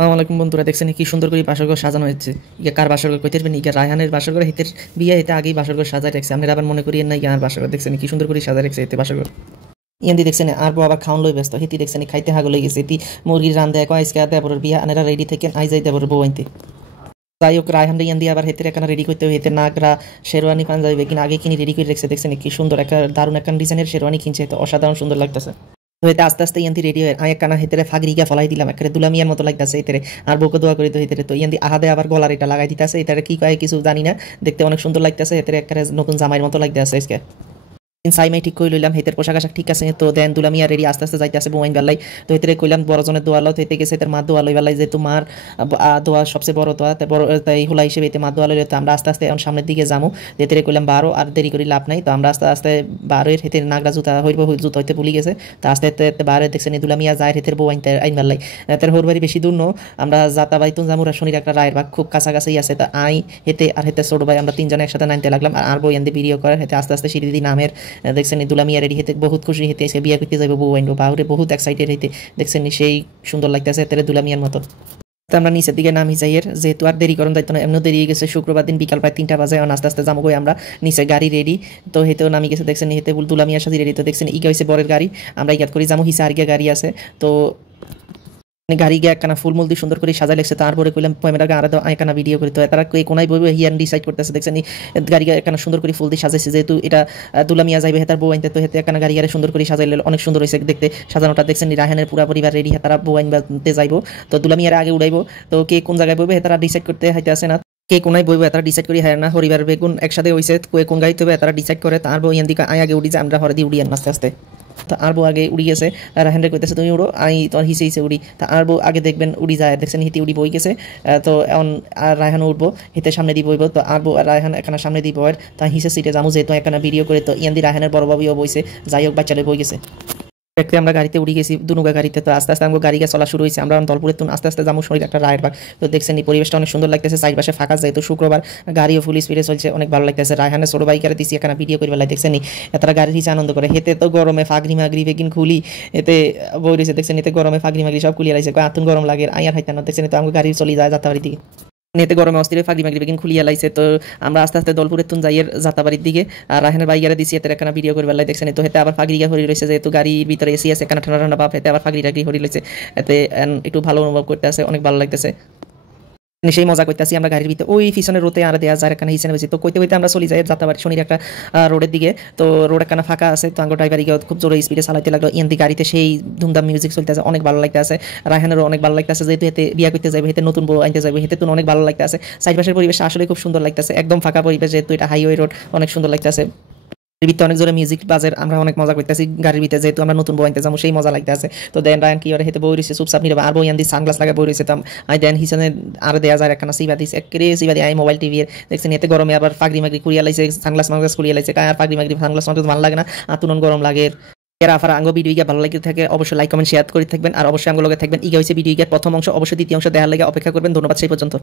আসসালামু আলাইকুম বন্ধুরা, দেখছেন কি সুন্দর করে বাসরঘর সাজানো হয়েছে। ইয়া কার বাসরঘর কইতে পারবেন? ইয়া রায়হানের বাসরঘর। হিতের বিয়ে হিতে আগেই বাসরঘর সাজায় রাখছে। আপনারা আবার মনে করিয়েন না ইয়ার বাসরঘর। দেখছেন কি সুন্দর করে সাজায় রাখছে এতে বাসরঘর। ইয়ান্দি দেখছেন আর বউ আবার খাওয়ান লই ব্যস্ত। হিতি দেখছেন খাইতে হাগল হয়ে গেছে। এটি মুরগির রান দেয় কয় আজকে দেবরের বিয়া আনেরা রেডি থেকে আই যাই দেবরের বউ আনতে। যাই হোক রায়হান ইয়ান্দি আবার হেতের এখানে রেডি করতে হইতে নাগরা শেরওয়ানি পাঞ্জাবি কিনা আগে কিনে রেডি করে রাখছে। দেখছেন কি সুন্দর একটা দারুণ একটা ডিজাইনের শেরওয়ানি কিনছে, তো অসাধারণ সুন্দর লাগতেছে। তো এতে আস্তে আস্তে ইয়ান্তি রেডি হয় আয় কানা হেতেরে ফাগরিকা ফলাই দিলাম একেবারে দুলামিয়ার মতো লাগতেছে এতে। আর বউকে দোয়া করি তো হেতেরে তো ইয়ান্তি আহাদে আবার গলার এটা লাগাই দিতেছে। এটারে কি কয় কিছু জানি না, দেখতে অনেক সুন্দর লাগতেছে। এতে একেবারে নতুন জামাইয়ের মতো লাগতেছে আজকে। সাইমাই ঠিক করে লইলাম হেতের পোশাক আশাক ঠিক আছে, তো দেন দুলামিয়া রেডি আস্তে আস্তে যাইতে আছে বোমাইন বেলাই। তো হেতে কইলাম বড় জনের দোয়া লো হেতে গেছে তার মা দোয়া লই বেলাই, যেহেতু মার দোয়া সবচেয়ে বড় দোয়া, তাই বড় তাই হুলা হিসেবে এতে মা দোয়া লইলে। তো আমরা আস্তে আস্তে এখন সামনের দিকে যাবো। হেতে কইলাম 12 আর দেরি করি লাভ নাই। তো আমরা আস্তে আস্তে 12 এর হেতে নাগরা জুতা হইব, জুতা হইতে ভুলি গেছে। তো আস্তে আস্তে 12 দেখছেন দুলামিয়া যায় হেতের বউ আইনতে আইন বেলাই। তার হোর বাড়ি বেশি দূর নো, আমরা যাতা বাইতুন জামুরা শনির একটা রায়ের বাগ খুব কাছাকাছি আছে। তা আই হেতে আর হেতে ছোট ভাই আমরা তিনজনে একসাথে নাইতে লাগলাম। আর বউ এনতে ভিডিও করে হেতে আস্তে আস্তে সিঁড়ি দিয়ে নামের। দেখছেন দুলামিয়া রেডি হেতে বহুত খুশি হেতে এসে বিয়ে করতে যাবো বউ আইনবো বাহুরে বহুত এক্সাইটেড হইতে। দেখছেন সেই সুন্দর লাগতেছে তেরে দুলামিয়ার মতো। তো আমরা নিচের দিকে নামি যাইয়ের, যেহেতু আর দেরি করুন দায়িত্ব না, এমনিও দেরি গেছে। শুক্রবার দিন বিকাল প্রায় 3টা বাজে, আস্তে আস্তে যাবো আমরা নিচে গাড়ি রেডি। তো হেতেও নামি গেছে দেখছেন হেতে দুলামিয়ার সাথে রেডি। তো দেখছেন ইগা হয়েছে বরের গাড়ি, আমরা ইয়াদ করি যাবো হিসা আর গিয়া গাড়ি আছে। তো গাড়ি গিয়ে একখানা ফুলমুল দিয়ে সুন্দর করে সাজাই লাগছে। তারপরে কইলাম ক্যামেরাকে আরো একখানা ভিডিও করি। তো তারা কোনায় বইবে হিয়ান ডিসাইড করতেছে। দেখছেন গাড়ি একখানা সুন্দর করে ফুল দিয়ে সাজাইছে, যেহেতু এটা দুলামিয়া যাইবে হেতার বউ আনতে। তো হেতে একখানা গাড়ি গাড়ি সুন্দর করে সাজাইলে অনেক সুন্দর হয়েছে দেখতে সাজানোটা। দেখছেন রায়হানের পুরা পরিবার রেডি, তারা বউ আনতে যাইবো। তো দুলামিয়ার আগে উড়াইবো। তো কে কোন জায়গায় বইবে তারা ডিসাইড করতে হাইতে আসে না, কে কোনায় বইবে তারা ডিসাইড করি হয় না। হরিবার বেগুন একসাথে হয়েছে, কোন গাড়িতে হবে তারা ডিসাইড করে। তার বউ ইয়ান দিকে আয় আগে উড়ি যায়, আমরা হরে দিয়ে উড়িয়ান আস্তে আস্তে। তো আর বউ আগে উড়ি গেছে, রায়হান কইতেছে তুমি উড়ো, আমি তোমার হিসে হিসে উড়ি। তা আর বউ আগে দেখবেন উড়ি যায়, দেখছেন হিতে উড়ি বই গেছে। তো এখন আর রায়হানও উঠবো, হিতে সামনে দিয়ে বইব। তো আর বউ আর রায়হান এখানে সামনে দিয়ে বয়ের, তা হিসে সিটে যাবো যেহেতু এখানে ভিডিও করে। তো ইয়ান্দি রায়হানের বড় বাবুও বইছে, যাই হোক বাচ্চালে বই গেছে। দেখতে আমরা গাড়িতে উড়ে গেছি দুনুগা গাড়িতে। তো আস্তে আস্তে আমাকে গাড়ি চলা শুরু হয়েছে। আমরা দলপুরের তুন আস্তে আস্তে যাবো শরীর একটা রায়ের বাগ। তো দেখছেন এই পরিবেশটা অনেক সুন্দর লাগতেছে, চারপাশে ফাঁকা, যেহেতু শুক্রবার গাড়িও ফুল স্পিডে চলছে, অনেক ভালো লাগতেছে। রায়হানের ছোট বাইকারে দিছি এখানে ভিডিও করে বেলায়। দেখছেন তারা গাড়ির হিসে আনন্দ করে। হেতে তো গরমে ফাগরি মাগরি বেগিন খুলি এতে বই রয়েছে। দেখছেন এতে গরমে ফাগরি মাগরি সব খুলিয়ে রাখছে, আতুন গরম লাগে আয়ার হাইতে না। দেখছেন তো আমাকে গাড়ি চলে যায় যাত্রাবাড়ির দিকে। এতে গরমে অস্থিরে ফাগরি মাগরি বেগিন খুলিয়া লাইছে। তো আমরা আস্তে আস্তে দলপুরের তুন যাইয়ের যাত্রাবাড়ির দিকে। আর রায়হানের বাইকারে দিছি এতে একটা ভিডিও করে বেলায়। দেখছেন তো হেতে আবার ফাগরিয়া হরি রয়েছে, যেহেতু গাড়ির ভিতরে এসি আছে, এখানে ঠান্ডা ঠান্ডা ভাব। হেতে আবার ফাগরি টাগরি হরি রয়েছে, এতে একটু ভালো অনুভব করতে আছে, অনেক ভালো লাগতেছে। সেই মজা করতেছি আমরা গাড়ির ভিতরে। ওই পিছনে রোতে আর দেওয়া যায় এখানে হিসেবে বেশি। তো কইতে কইতে আমরা চলে যাই যাত্রাবাড়ি শনির একটা রোডের দিকে। তো রোড একখানা ফাঁকা আছে, তো আঙ্গো ড্রাইভার গিয়ে খুব জোরে স্পিডে চালাইতে লাগলো। ইয়ান্দি গাড়িতে সেই ধুমধাম মিউজিক চলতে আছে, অনেক ভালো লাগতে আছে। রায়হানেরও অনেক ভালো লাগতে আছে, যেহেতু হেতে বিয়া করতে যাবে, হেতে নতুন বউ আনতে যাবে, হেতে অনেক ভালো লাগতে আছে। চারপাশের পরিবেশ আসলে খুব সুন্দর লাগতেছে, একদম ফাঁকা পরিবেশ, যেহেতু এটা হাইওয়ে রোড, অনেক সুন্দর লাগতেছে। ভিতরে অনেক জোরে মিউজিক বাজে, আমরা অনেক মজা করতেছি গাড়ির ভিতরে, যেহেতু আমরা নতুন বই আনতে যাবো, সেই মজা লাগতে আছে। তো দেন রায়ন কি আর হেতে বই রয়েছে চুপচাপ নিরাপদ, আর বই আন দিয়ে সানগ্লাস লাগা বই রয়েছে। তো আমি দেন হিসাবে আর দেওয়া যায় একখানা সিবা দিস একেরে সিবা দিয়ে আই মোবাইল টিভি দেখছেন। এতে গরমে আবার ফাগরি মাগরি কুড়িয়া লাইছে, সানগ্লাস মানগ্লাস কুড়িয়া লাইছে। আর ফাগরি মাগরি সানগ্লাস মানগ্লাস ভালো লাগে না, আতুন গরম লাগে। এর আফার আঙ্গ ভিডিও ভালো লাগে থাকে অবশ্যই লাইক কমেন্ট শেয়ার করে থাকবেন। আর অবশ্যই আঙ্গ লগে থাকবেন। ইগা হয়েছে ভিডিও প্রথম অংশ, অবশ্যই দ্বিতীয় অংশ দেখার লাগে অপেক্ষা করবেন। ধন্যবাদ সেই পর্যন্ত।